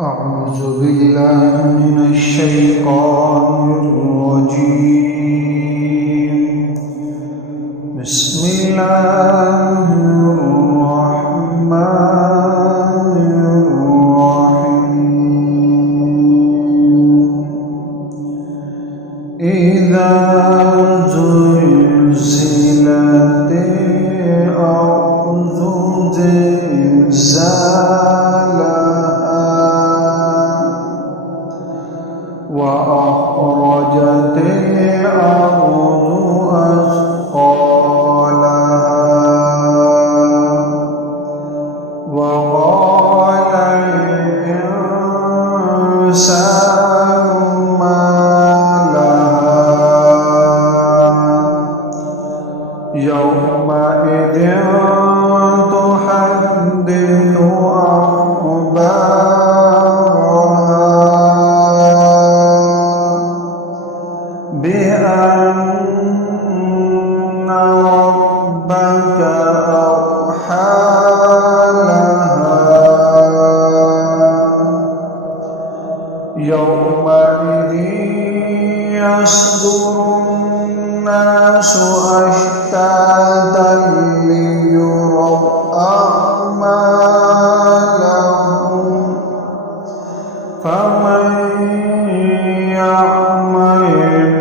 أعوذ بالله من الشيطان الرجيم. بسم الله الرحمن الرحيم. إذا زلزلت الأرض زلزالها وأخرجت الأرض أثقالها وقال الإنسان ما لها يومئذ تحدث أخبارها بأن ربك أوحى لها يومئذ يصدر الناس أشتاتا ليروا أعمالهم فمن يعمل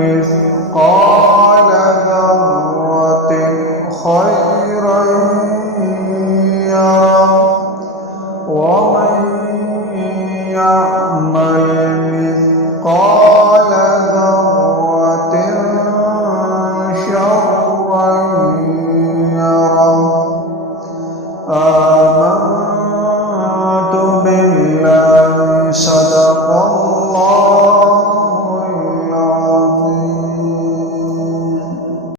مثقال ذرة خيرا يره ومن يعمل مثقال ذرة شرا يره. آمنت بالله صدق الله